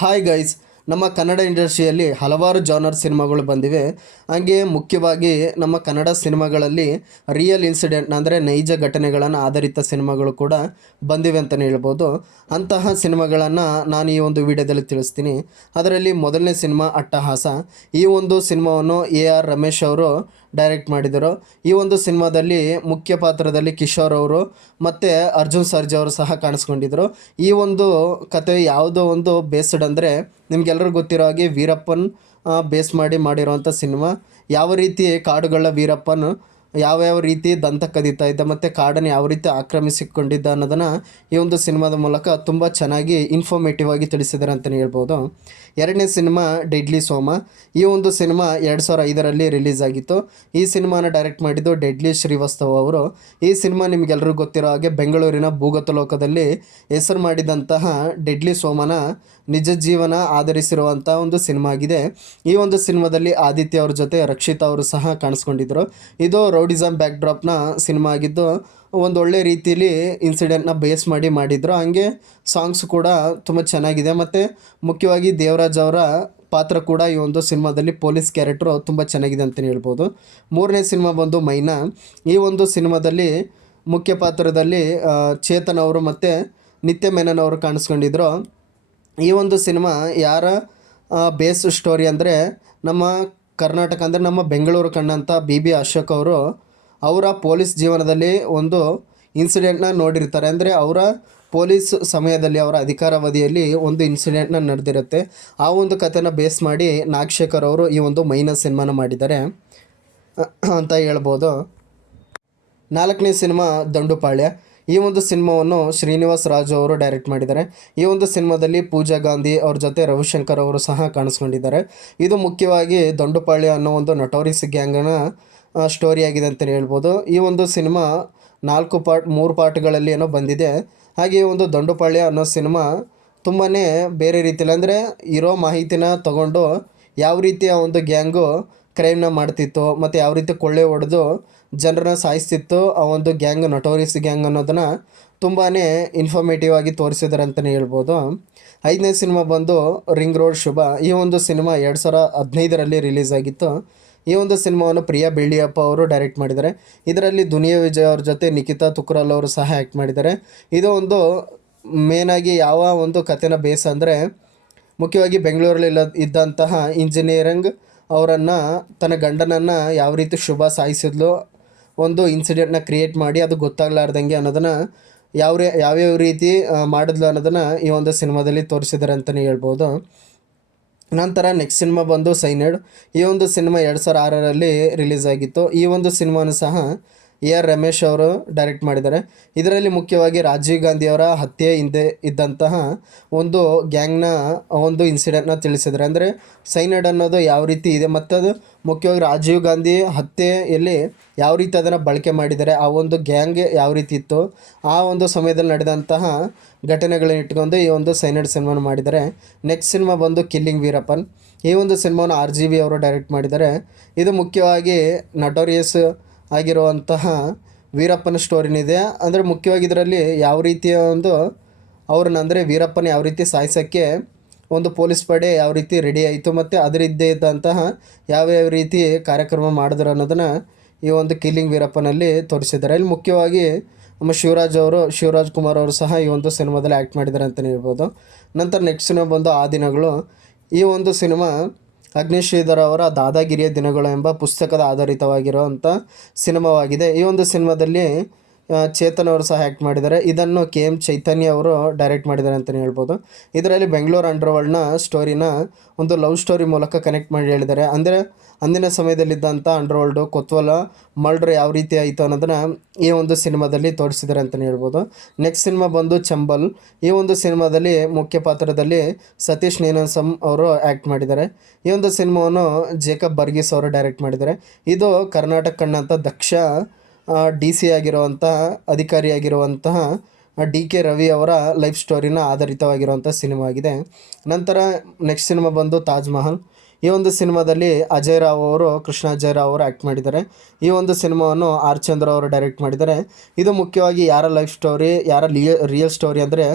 Hi guys, ನಮ್ಮ ಕನ್ನಡ ಇಂಡಸ್ಟ್ರಿಯಲ್ಲಿ ಹಲವಾರು ಜಾನರ್ ಸಿನಿಮಾಗಳು ಬಂದಿವೆ. ಹಾಗೆ ಮುಖ್ಯವಾಗಿ ನಮ್ಮ ಕನ್ನಡ ಸಿನಿಮಾಗಳಲ್ಲಿ ರಿಯಲ್ ಇನ್ಸಿಡೆಂಟ್ ಅಂದರೆ ನೈಜ ಘಟನೆಗಳನ್ನು ಆಧಾರಿತ ಸಿನಿಮಾಗಳು ಕೂಡ ಬಂದಿವೆ ಅಂತಲೇ ಹೇಳ್ಬೋದು. ಅಂತಹ ಸಿನಿಮಾಗಳನ್ನು ನಾನು ಈ ಒಂದು ವಿಡಿಯೋದಲ್ಲಿ ತಿಳಿಸ್ತೀನಿ. ಅದರಲ್ಲಿ ಮೊದಲನೇ ಸಿನಿಮಾ ಅಟ್ಟಹಾಸ. ಈ ಒಂದು ಸಿನಿಮಾವನ್ನು AR ರಮೇಶ್ ಅವರು ಡೈರೆಕ್ಟ್ ಮಾಡಿದರು. ಈ ಒಂದು ಸಿನಿಮಾದಲ್ಲಿ ಮುಖ್ಯ ಪಾತ್ರದಲ್ಲಿ ಕಿಶೋರ್ ಅವರು ಮತ್ತು ಅರ್ಜುನ್ ಸರ್ಜಾ ಅವರು ಸಹ ಕಾಣಿಸ್ಕೊಂಡಿದ್ದರು. ಈ ಒಂದು ಕತೆ ಯಾವುದೋ ಒಂದು ಬೇಸ್ಡ್ ಅಂದರೆ ನಿಮಗೆಲ್ಲರಿಗೂ ಗೊತ್ತಿರೋ ಹಾಗೆ ವೀರಪ್ಪನ್ ಬೇಸ್ ಮಾಡಿರೋವಂಥ ಸಿನಿಮಾ. ಯಾವ ರೀತಿ ಕಾಡುಗಳ ವೀರಪ್ಪನ್ ಯಾವ್ಯಾವ ರೀತಿ ದಂತ ಕದೀತಾ ಇದ್ದ ಮತ್ತು ಕಾಡನ್ನು ಯಾವ ರೀತಿ ಆಕ್ರಮಿಸಿಕೊಂಡಿದ್ದ ಅನ್ನೋದನ್ನು ಈ ಒಂದು ಸಿನಿಮಾದ ಮೂಲಕ ತುಂಬ ಚೆನ್ನಾಗಿ ಇನ್ಫಾರ್ಮೇಟಿವ್ ಆಗಿ ತಿಳಿಸಿದ್ದಾರೆ ಅಂತಲೇ ಹೇಳ್ಬೋದು. ಎರಡನೇ ಸಿನಿಮಾ ಡೆಡ್ಲಿ ಸೋಮ. ಈ ಒಂದು ಸಿನಿಮಾ 2005ರಲ್ಲಿ ರಿಲೀಸ್ ಆಗಿತ್ತು. ಈ ಸಿನಿಮಾನ ಡೈರೆಕ್ಟ್ ಮಾಡಿದ್ದು ಡೆಡ್ಲಿ ಶ್ರೀವಾಸ್ತವ ಅವರು. ಈ ಸಿನಿಮಾ ನಿಮಗೆಲ್ಲರಿಗೂ ಗೊತ್ತಿರೋ ಹಾಗೆ ಬೆಂಗಳೂರಿನ ಭೂಗತ ಲೋಕದಲ್ಲಿ ಹೆಸರು ಮಾಡಿದಂತಹ ಡೆಡ್ಲಿ ಸೋಮನ ನಿಜ ಜೀವನ ಆಧರಿಸಿರುವಂಥ ಒಂದು ಸಿನಿಮಾ ಆಗಿದೆ. ಈ ಒಂದು ಸಿನಿಮಾದಲ್ಲಿ ಆದಿತ್ಯ ಅವ್ರ ಜೊತೆ ರಕ್ಷಿತಾ ಅವರು ಸಹ ಕಾಣಿಸ್ಕೊಂಡಿದ್ದರು. ಇದು ರೌಡಿಸಮ್ ಬ್ಯಾಕ್ ಡ್ರಾಪ್ನ ಸಿನಿಮಾ ಆಗಿದ್ದು ಒಂದು ಒಳ್ಳೆ ರೀತಿಯಲ್ಲಿ ಇನ್ಸಿಡೆಂಟ್ನ ಬೇಸ್ ಮಾಡಿದ್ರು. ಹಾಗೆ ಸಾಂಗ್ಸ್ ಕೂಡ ತುಂಬ ಚೆನ್ನಾಗಿದೆ ಮತ್ತು ಮುಖ್ಯವಾಗಿ ದೇವರಾಜ್ ಅವರ ಪಾತ್ರ ಕೂಡ ಈ ಒಂದು ಸಿನಿಮಾದಲ್ಲಿ ಪೊಲೀಸ್ ಕ್ಯಾರೆಕ್ಟ್ರು ತುಂಬ ಚೆನ್ನಾಗಿದೆ ಅಂತಲೇ ಹೇಳ್ಬೋದು. ಮೂರನೇ ಸಿನಿಮಾ ಬಂದು ಮೈನಾ. ಈ ಒಂದು ಸಿನಿಮಾದಲ್ಲಿ ಮುಖ್ಯ ಪಾತ್ರದಲ್ಲಿ ಚೇತನ್ ಅವರು ಮತ್ತು ನಿತ್ಯ ಮೆನನ್ ಅವರು ಕಾಣಿಸ್ಕೊಂಡಿದ್ರು. ಈ ಒಂದು ಸಿನಿಮಾ ಯಾರ ಬೇಸ್ ಸ್ಟೋರಿ ಅಂದರೆ ನಮ್ಮ ಕರ್ನಾಟಕ ಅಂದರೆ ನಮ್ಮ ಬೆಂಗಳೂರು ಕಂಡಂಥ BB ಅಶೋಕ್ ಅವರು ಅವರ ಪೊಲೀಸ್ ಜೀವನದಲ್ಲಿ ಒಂದು ಇನ್ಸಿಡೆಂಟ್ನ ನೋಡಿರ್ತಾರೆ. ಅಂದರೆ ಅವರ ಪೊಲೀಸ್ ಸಮಯದಲ್ಲಿ ಅವರ ಅಧಿಕಾರಾವಧಿಯಲ್ಲಿ ಒಂದು ಇನ್ಸಿಡೆಂಟ್ನ ನಡೆದಿರುತ್ತೆ. ಆ ಒಂದು ಕಥೆನ ಬೇಸ್ ಮಾಡಿ ನಾಗಶೇಖರ್ ಅವರು ಈ ಒಂದು ಮೈನಸ್ ಸಿನಿಮಾನ ಮಾಡಿದ್ದಾರೆ ಅಂತ ಹೇಳ್ಬೋದು. ನಾಲ್ಕನೇ ಸಿನಿಮಾ ದಂಡುಪಾಳ್ಯ. ಈ ಒಂದು ಸಿನಿಮಾವನ್ನು ಶ್ರೀನಿವಾಸ್ ರಾಜು ಅವರು ಡೈರೆಕ್ಟ್ ಮಾಡಿದ್ದಾರೆ. ಈ ಒಂದು ಸಿನಿಮಾದಲ್ಲಿ ಪೂಜಾ ಗಾಂಧಿ ಅವ್ರ ಜೊತೆ ರವಿಶಂಕರ್ ಅವರು ಸಹ ಕಾಣಿಸ್ಕೊಂಡಿದ್ದಾರೆ. ಇದು ಮುಖ್ಯವಾಗಿ ದಂಡುಪಾಳ್ಯ ಅನ್ನೋ ಒಂದು ನಟೋರಿಸ್ ಗ್ಯಾಂಗನ ಸ್ಟೋರಿ ಆಗಿದೆ ಅಂತಲೇ ಹೇಳ್ಬೋದು. ಈ ಒಂದು ಸಿನಿಮಾ 3 ಪಾರ್ಟ್ಗಳಲ್ಲಿ ಏನೋ ಬಂದಿದೆ. ಹಾಗೆ ಈ ಒಂದು ದಂಡುಪಾಳ್ಯ ಅನ್ನೋ ಸಿನಿಮಾ ತುಂಬಾ ಬೇರೆ ರೀತಿಯಲ್ಲಿ ಅಂದರೆ ಇರೋ ಮಾಹಿತಿನ ತಗೊಂಡು ಯಾವ ರೀತಿಯ ಒಂದು ಗ್ಯಾಂಗು ಕ್ರೈಮ್ನ ಮಾಡ್ತಿತ್ತು ಮತ್ತು ಯಾವ ರೀತಿ ಕೊಳ್ಳೆ ಹೊಡೆದು ಜನರನ್ನ ಸಾಯಿಸ್ತಿತ್ತು ಆ ಒಂದು ಗ್ಯಾಂಗ್, ನಟೋರಿಸ್ ಗ್ಯಾಂಗ್ ಅನ್ನೋದನ್ನು ತುಂಬಾ ಇನ್ಫಾರ್ಮೇಟಿವ್ ಆಗಿ ತೋರಿಸಿದ್ದಾರೆ ಅಂತಲೇ ಹೇಳ್ಬೋದು. ಐದನೇ ಸಿನಿಮಾ ಬಂದು ರಿಂಗ್ ರೋಡ್ ಶುಭ. ಈ ಒಂದು ಸಿನಿಮಾ 2015ರಲ್ಲಿ ರಿಲೀಸ್ ಆಗಿತ್ತು. ಈ ಒಂದು ಸಿನಿಮಾವನ್ನು ಪ್ರಿಯಾ ಬೆಳ್ಳಿಯಪ್ಪ ಅವರು ಡೈರೆಕ್ಟ್ ಮಾಡಿದ್ದಾರೆ. ಇದರಲ್ಲಿ ದುನಿಯಾ ವಿಜಯ್ ಅವ್ರ ಜೊತೆ ನಿಖಿತಾ ತುಕ್ರಾಲ್ ಅವರು ಸಹ ಆ್ಯಕ್ಟ್ ಮಾಡಿದ್ದಾರೆ. ಇದು ಒಂದು ಮೇನಾಗಿ ಯಾವ ಒಂದು ಕಥೆನ ಬೇಸ್ ಅಂದರೆ ಮುಖ್ಯವಾಗಿ ಬೆಂಗಳೂರಲ್ಲಿ ಇದ್ದಂತಹ ಇಂಜಿನಿಯರಿಂಗ್ ಅವರನ್ನು ತನ್ನ ಗಂಡನನ್ನು ಯಾವ ರೀತಿ ಶುಭ ಸಾಯಿಸಿದ್ಲು, ಒಂದು ಇನ್ಸಿಡೆಂಟ್ನ ಕ್ರಿಯೇಟ್ ಮಾಡಿ ಅದು ಗೊತ್ತಾಗಲಾರ್ದಂಗೆ ಅನ್ನೋದನ್ನು ಯಾವ್ಯಾವ ರೀತಿ ಮಾಡಿದ್ಲು ಅನ್ನೋದನ್ನು ಈ ಒಂದು ಸಿನಿಮಾದಲ್ಲಿ ತೋರಿಸಿದ್ದಾರೆ ಅಂತಲೇ ಹೇಳ್ಬೋದು. ನಂತರ ನೆಕ್ಸ್ಟ್ ಸಿನಿಮಾ ಬಂದು ಸೈನೈಡ್. ಈ ಒಂದು ಸಿನಿಮಾ 2006ರಲ್ಲಿ ರಿಲೀಸ್ ಆಗಿತ್ತು. ಈ ಒಂದು ಸಿನಿಮಾನು ಸಹ AR ರಮೇಶ್ ಅವರು ಡೈರೆಕ್ಟ್ ಮಾಡಿದ್ದಾರೆ. ಇದರಲ್ಲಿ ಮುಖ್ಯವಾಗಿ ರಾಜೀವ್ ಗಾಂಧಿ ಅವರ ಹತ್ಯೆ ಹಿಂದೆ ಇದ್ದಂತಹ ಒಂದು ಗ್ಯಾಂಗ್ನ ಒಂದು ಇನ್ಸಿಡೆಂಟ್ನ ತಿಳಿಸಿದ್ದಾರೆ. ಅಂದರೆ ಸೈನೈಡ್ ಅನ್ನೋದು ಯಾವ ರೀತಿ ಇದೆ ಮತ್ತು ಅದು ಮುಖ್ಯವಾಗಿ ರಾಜೀವ್ ಗಾಂಧಿ ಹತ್ಯೆಯಲ್ಲಿ ಯಾವ ರೀತಿ ಅದನ್ನು ಬಳಕೆ ಮಾಡಿದ್ದಾರೆ, ಆ ಒಂದು ಗ್ಯಾಂಗ್ ಯಾವ ರೀತಿ ಇತ್ತು, ಆ ಒಂದು ಸಮಯದಲ್ಲಿ ನಡೆದಂತಹ ಘಟನೆಗಳನ್ನ ಇಟ್ಕೊಂಡು ಈ ಒಂದು ಸೈನೈಡ್ ಸಿನಿಮಾನ ಮಾಡಿದ್ದಾರೆ. ನೆಕ್ಸ್ಟ್ ಸಿನಿಮಾ ಬಂದು ಕಿಲ್ಲಿಂಗ್ ವೀರಪ್ಪನ್. ಈ ಒಂದು ಸಿನಿಮಾವನ್ನು RGV ಅವರು ಡೈರೆಕ್ಟ್ ಮಾಡಿದ್ದಾರೆ. ಇದು ಮುಖ್ಯವಾಗಿ ನಟೋರಿಯಸ್ ಆಗಿರುವಂತಹ ವೀರಪ್ಪನ ಸ್ಟೋರಿನಿದೆ. ಅಂದರೆ ಮುಖ್ಯವಾಗಿ ಇದರಲ್ಲಿ ಯಾವ ರೀತಿಯ ಒಂದು ಅವ್ರನ್ನ ಅಂದರೆ ವೀರಪ್ಪನ ಯಾವ ರೀತಿ ಸಾಯಿಸೋಕ್ಕೆ ಒಂದು ಪೊಲೀಸ್ ಪಡೆ ಯಾವ ರೀತಿ ರೆಡಿ ಆಯಿತು ಮತ್ತು ಅದರಿದ್ದೇ ಇದ್ದಂತಹ ಯಾವ್ಯಾವ ರೀತಿ ಕಾರ್ಯಕ್ರಮ ಮಾಡಿದ್ರು ಅನ್ನೋದನ್ನು ಈ ಒಂದು ಕಿಲ್ಲಿಂಗ್ ವೀರಪ್ಪನಲ್ಲಿ ತೋರಿಸಿದ್ದಾರೆ. ಇಲ್ಲಿ ಮುಖ್ಯವಾಗಿ ನಮ್ಮ ಶಿವರಾಜ್ ಕುಮಾರ್ ಅವರು ಸಹ ಈ ಒಂದು ಸಿನಿಮಾದಲ್ಲಿ ಆ್ಯಕ್ಟ್ ಮಾಡಿದ್ದಾರೆ ಅಂತಲೇ ಹೇಳ್ಬೋದು. ನಂತರ ನೆಕ್ಸ್ಟ್ ಸಿನಿಮಾ ಬಂದು ಆ ದಿನಗಳು. ಈ ಒಂದು ಸಿನಿಮಾ ಅಗ್ನಿಶ್ರೀಧರ್ ಅವರ ದಾದಾಗಿರಿಯ ದಿನಗಳು ಎಂಬ ಪುಸ್ತಕದ ಆಧಾರಿತವಾಗಿರುವಂಥ ಸಿನಿಮಾವಾಗಿದೆ. ಈ ಒಂದು ಸಿನಿಮಾದಲ್ಲಿ ಚೇತನ್ ಅವರು ಸಹ ಆ್ಯಕ್ಟ್ ಮಾಡಿದ್ದಾರೆ. ಇದನ್ನು KM ಚೈತನ್ಯ ಅವರು ಡೈರೆಕ್ಟ್ ಮಾಡಿದ್ದಾರೆ ಅಂತಲೇ ಹೇಳ್ಬೋದು. ಇದರಲ್ಲಿ ಬೆಂಗಳೂರು ಅಂಡರ್ವರ್ಲ್ಡ್ನ ಸ್ಟೋರಿನ ಒಂದು ಲವ್ ಸ್ಟೋರಿ ಮೂಲಕ ಕನೆಕ್ಟ್ ಮಾಡಿ ಹೇಳಿದ್ದಾರೆ. ಅಂದರೆ ಅಂದಿನ ಸಮಯದಲ್ಲಿದ್ದಂಥ ಅಂಡರ್ವರ್ಲ್ಡು ಕೊತ್ವಾಲ ಮರ್ಡರ್ ಯಾವ ರೀತಿ ಆಯಿತು ಅನ್ನೋದನ್ನು ಈ ಒಂದು ಸಿನಿಮಾದಲ್ಲಿ ತೋರಿಸಿದ್ದಾರೆ ಅಂತಲೇ ಹೇಳ್ಬೋದು. ನೆಕ್ಸ್ಟ್ ಸಿನಿಮಾ ಬಂದು ಚಂಬಲ್. ಈ ಒಂದು ಸಿನಿಮಾದಲ್ಲಿ ಮುಖ್ಯ ಪಾತ್ರದಲ್ಲಿ ಸತೀಶ್ ನೀನಾಸಂ ಅವರು ಆ್ಯಕ್ಟ್ ಮಾಡಿದ್ದಾರೆ. ಈ ಒಂದು ಸಿನಿಮಾವನ್ನು ಜೇಕಬ್ ಬರ್ಗೀಸ್ ಅವರು ಡೈರೆಕ್ಟ್ ಮಾಡಿದ್ದಾರೆ. ಇದು ಕರ್ನಾಟಕ ಕಂಡಂಥ ದಕ್ಷ DC ಆಗಿರುವಂತಹ ಅಧಿಕಾರಿಯಾಗಿರುವಂತಹ ಡಿ ಕೆ ರವಿ ಅವರ ಲೈಫ್ ಸ್ಟೋರಿನ ಆಧಾರಿತವಾಗಿರುವಂಥ ಸಿನಿಮಾ ಆಗಿದೆ. ನಂತರ ನೆಕ್ಸ್ಟ್ ಸಿನಿಮಾ ಬಂದು ತಾಜ್ ಮಹಲ್. ಈ ಒಂದು ಸಿನಿಮಾದಲ್ಲಿ ಅಜಯ್ ರಾವ್ ಅವರು, ಕೃಷ್ಣ ಅಜಯ್ ರಾವ್ ಅವರು ಆ್ಯಕ್ಟ್ ಮಾಡಿದ್ದಾರೆ. ಈ ಒಂದು ಸಿನಿಮಾವನ್ನು ಆರ್ ಚಂದ್ರ ಅವರು ಡೈರೆಕ್ಟ್ ಮಾಡಿದ್ದಾರೆ. ಇದು ಮುಖ್ಯವಾಗಿ ಯಾರ ಲೈಫ್ ಸ್ಟೋರಿ, ಯಾರ ರಿಯಲ್ ಸ್ಟೋರಿ ಅಂದರೆ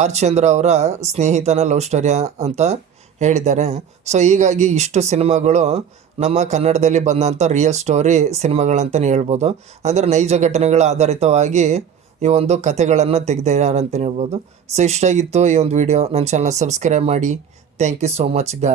ಆರ್ ಚಂದ್ರ ಅವರ ಸ್ನೇಹಿತನ ಲವ್ ಸ್ಟೋರಿ ಅಂತ ಹೇಳಿದ್ದಾರೆ. ಸೊ ಹೀಗಾಗಿ ಇಷ್ಟು ಸಿನಿಮಾಗಳು ನಮ್ಮ ಕನ್ನಡದಲ್ಲಿ ಬಂದಂಥ ರಿಯಲ್ ಸ್ಟೋರಿ ಸಿನಿಮಾಗಳಂತಲೇ ಹೇಳ್ಬೋದು. ಅಂದರೆ ನೈಜ ಘಟನೆಗಳ ಆಧಾರಿತವಾಗಿ ಈ ಒಂದು ಕಥೆಗಳನ್ನು ತೆಗೆದಿದ್ದಾರೆ ಅಂತಲೇ ಹೇಳ್ಬೋದು. ಸೊ ಇಷ್ಟಾಗಿತ್ತು ಈ ಒಂದು ವಿಡಿಯೋ. ನನ್ನ ಚಾನಲ್ ಸಬ್ಸ್ಕ್ರೈಬ್ ಮಾಡಿ. ಥ್ಯಾಂಕ್ ಯು ಸೋ ಮಚ್ ಗಾ